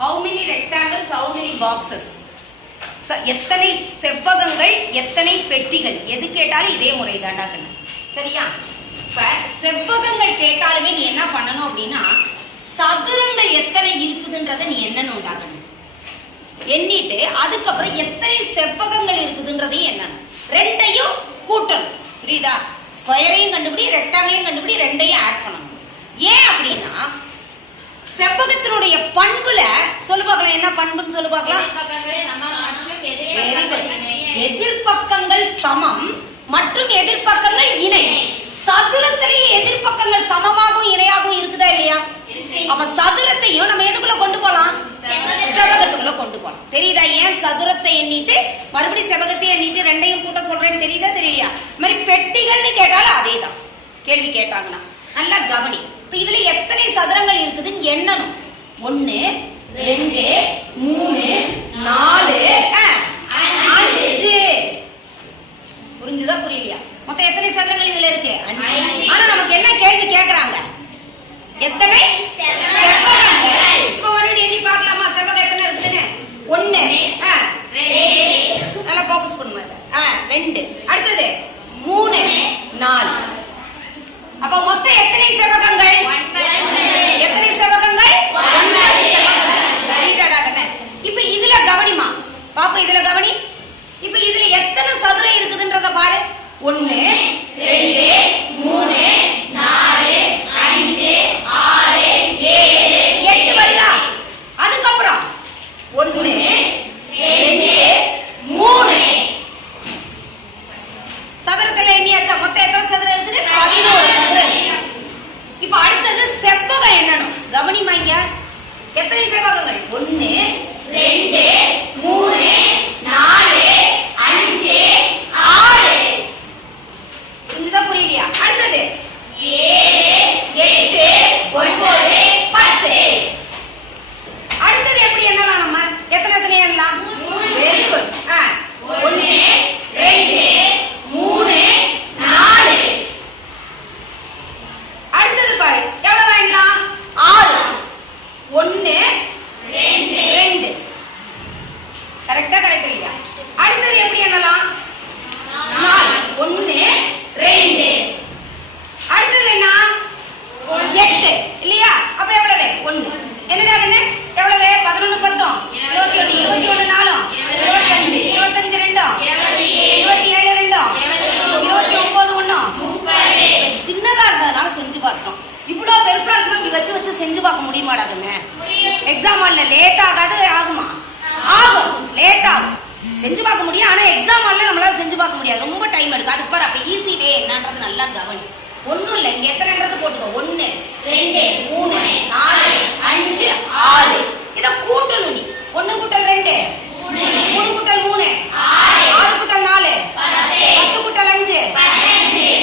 how many rectangles, how many boxes. எத்தனை செவ்வகங்கள், எத்தனை பெட்டிகள், எது கேட்டாலும் இதே முறை தாண்டா கண்ணு. சரியா? இப்ப செவ்வகங்கள் கேட்டாலுமே நீ என்ன பண்ணணும் அப்படின்னா சதுரங்கள் எத்தனை இருக்குதுன்றத நீ எண்ணணும்டா கண்ணு. எண்ணிட்டு அதுக்கப்புறம் எத்தனை செவ்வகங்கள் இருக்குதுன்றதையும் எண்ணணும். ரெண்டையும் கூட்டணும். புரியுதா? ஸ்கொயரையும் கண்டுபிடி, ரெக்டாங்கிளையும் கண்டுபிடி, ரெண்டையும் ஆட் பண்ணணும். ஏன் அப்படின்னா செவ்வகத்தினுடைய பண்புல சொல்லு பார்க்கலாம். என்ன பண்புன்னு சொல்லு பார்க்கலாம். எதிர்பக்கங்கள் சமம் மற்றும் எதிர்பக்கங்கள் இணை. சதுரத்திலேயே எதிர்பக்கங்கள் சமமாகவும் இணையாகவும் இருக்குதா இல்லையா? அப்ப சதுரத்தையும் நம்ம எதுக்குள்ள கொண்டு போலாம்? செவ்வகத்துக்குள்ள கொண்டு போலாம். தெரியுதா? ஏன் சதுரத்தை எண்ணிட்டு மறுபடியும் செவ்வகத்தை எண்ணிட்டு ரெண்டையும் கூட்ட சொல்றேன்னு தெரியுதா தெரியலையா? மாதிரி பெட்டிகள்னு கேட்டாலும் அதே தான். கேள்வி கேட்டாங்கன்னா நல்லா கவனி. இப்ப இதுல எத்தனை சதுரங்கள் இருக்குதுன்னு எண்ணணும். 1 2 3 4 5. புரிஞ்சுதா புரியலையா? மொத்தம் எத்தனை சதுரங்கள் இதுல இருக்கு? 5. ஆனா நமக்கு என்ன கேள்வி கேக்குறாங்க? எத்தனை செவ்வகங்கள்? இப்ப மறுபடியும் எண்ணி பார்க்கலாமா? செவ்வகம் எத்தனை இருக்குதுன்னு? 1 நல்லா ஃபோக்கஸ் பண்ணுங்க. 2 அடுத்தது 3 4. அப்ப மொத்தம் எத்தனை செவ்வகங்கள்? எத்தனை செவ்வகங்கள்? 9 செவ்வகங்கள். புரியுதாடா கண்ணே? இப்ப இதுல கவனிமா பாப்பா, இதுல கவனி. இப்ப இதுல எத்தனை சதுரம் இருக்குதுன்றத பாரு. 1 2 3 4 5 6 7 8 வருதா? அதுக்கப்புறம் 1 2 3 சதுரத்துல எண்ணியாச்சா? மொத்தம் எத்தனை சதுரம் இருக்குது? 11 சதுரம். இப்ப அடுத்தது செவ்வகம் என்னணும். கவனிமா இங்க எத்தனை செவ்வகங்கள்? 1 2 3 4 5 6. புரியுதா புரியலையா? அடுத்தது 7 8 9 10. அடுத்தது எப்படி எண்ணலாம்? நம்ம எத்தனை எத்தனை எண்ணலாம்? Very good. 1 2 3 4. அடுத்தது பாரு எவ்வளவு வாங்கலாம்? 6. 1 2 கரெக்டா? கரெக்ட் இல்லையா? அடுத்தது எப்படி எண்ணலாம்? 4. 1 2. அடுத்தது என்ன? 8 இல்லையா? அப்ப எவ்வளவு? 1. என்னடா கண்ணு? எவ்வளவு? 11 10 21 21 4 25 25 2 27 2 29 1. சின்னதா இருந்ததுனால செஞ்சு பார்த்தோம். இவ்வளவு பெருசா இருக்குமா இப்படி வச்சு வச்சு செஞ்சு பார்க்க முடியுமாடா கண்ணு? எக்ஸாம் ஹால்ல லேட் ஆகாது? ஆகுமா? ஆகும். லேட் ஆகும். செஞ்சு பார்க்க முடியும். ஆனா எக்ஸாம் ஹால்ல நம்மளால செஞ்சு பார்க்க முடியாது. ரொம்ப டைம் எடுக்கும். அதுக்கு பாரு அப்ப ஈஸி வே என்னன்றது நல்லா கவனி. ஒண்ணும் இல்ல, இங்க எத்தனைன்றது போட்டுக்கோ. 1 2 3 4 5 6. இத கூட்டணும் நீ. 1 கூட்டல் 2 3 கூட்டல் 3 6 கூட்டல் 4 10 கூட்டல் 5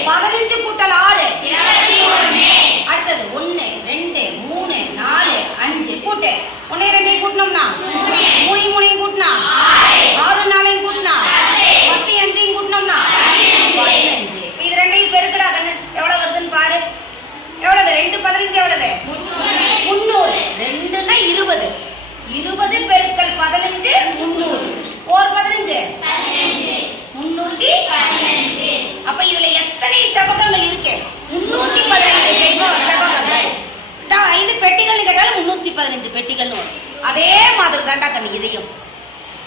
15 கூட்டல் 6 21. அடுத்தது 1 2 3 4 5 கூட்டு. 1 2 கூட்டணும்னா 3 3 கூட்டினா 6 4 கூட்டினா 10 5 கூட்டணும்னா 15. இது ரெண்டையும் பெருக்கடா கண்ணு. எவ்வளவு வருதுன்னு பாரு. எவ்வளவு? 2 15 எவ்வளவு? 300. 2ன்னா 20. 20 பெருக்கல் 15 300. 4 15 315. அப்ப இதுல எத்தனை செவ்வகங்கள் இருக்கு? 315 செவ்வகங்கள். 5 பெட்டிகள் கேட்டாலும் 315 பெட்டிகள்னு வரும். அதே மாதிரி தாண்டா கண்ணு இதையும்.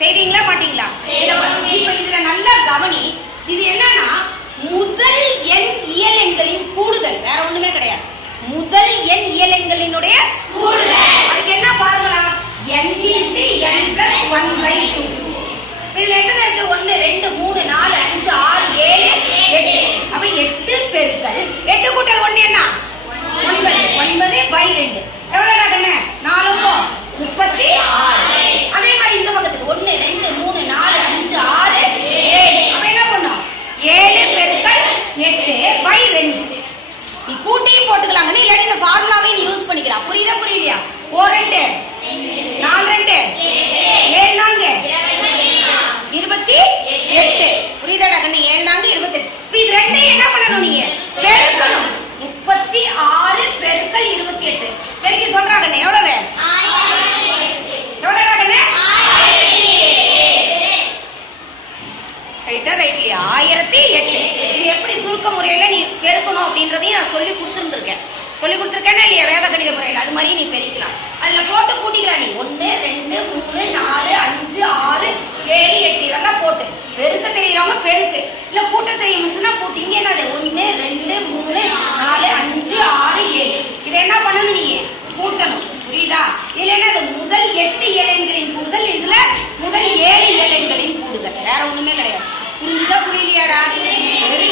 செய்வீங்களா மாட்டீங்களா? இப்ப இதுல நல்லா கவனி. இது என்னன்னா முதல் எண் இயல் எண்களின் கூடுதல். வேற ஒண்ணுமே கிடையாது. முதல் எண் இயல் எண்களினுடைய கூடுதல். அதுக்கு என்ன ஃபார்முலா? n × n + 1/2. இதுல எத்தனை இருக்கு? 1 2 3 4 5 6 7 8. அப்ப 8 பெருக்கல் 8 கூட்டல் 1 என்ன? 9. 9/2. எவ்வளவுடா கண்ணு? 4 36. அதே மாதிரி இந்த பக்கத்துக்கு 1 2 3 4 5 6 7. அப்ப என்ன பண்ணும்? 7 பெருக்கல் 8/2. நீ கூட்டியும் போட்டுக்கலாம். இல்லாட்டி இந்த ஃபார்முலாவை நீ யூஸ் பண்ணிக்கலாம். புரியுதா புரியலையா? 4 2 4 2 7 4 28. புரியுதாடா கண்ணு? 7 4 28. இது ரெண்டையும் என்ன பண்ணணும்? நீங்க பெருக்கணும். 36 பெருக்கல் 28. அப்படின்றதையும் நான் சொல்லி கொடுத்துருந்துருக்கேன். சொல்லி கொடுத்துருக்கேன்னா இல்லையா வேத கணித முறையில்? அது மாதிரி நீ பெருக்கலாம். அதுல போட்டு கூட்டிக்கலாம். நீ 1 2 3 4 5 6 7 8 இதெல்லாம் போட்டு பெருக்க தெரியுறவங்க பெருக்கு, இல்ல கூட்ட தெரியும் மிஸ்னா கூட்டி. இங்க என்னது 1 2 3 4 5 6 7 இதை என்ன பண்ணணும்? நீ கூட்டணும். புரியுதா? இதுல என்னது முதல் 8 இலெண்களின் கூடுதல், இதுல முதல் 7 இலெண்களின் கூடுதல், வேற ஒண்ணுமே கிடையாது. புரிஞ்சுதா புரியலையாடா? வெரி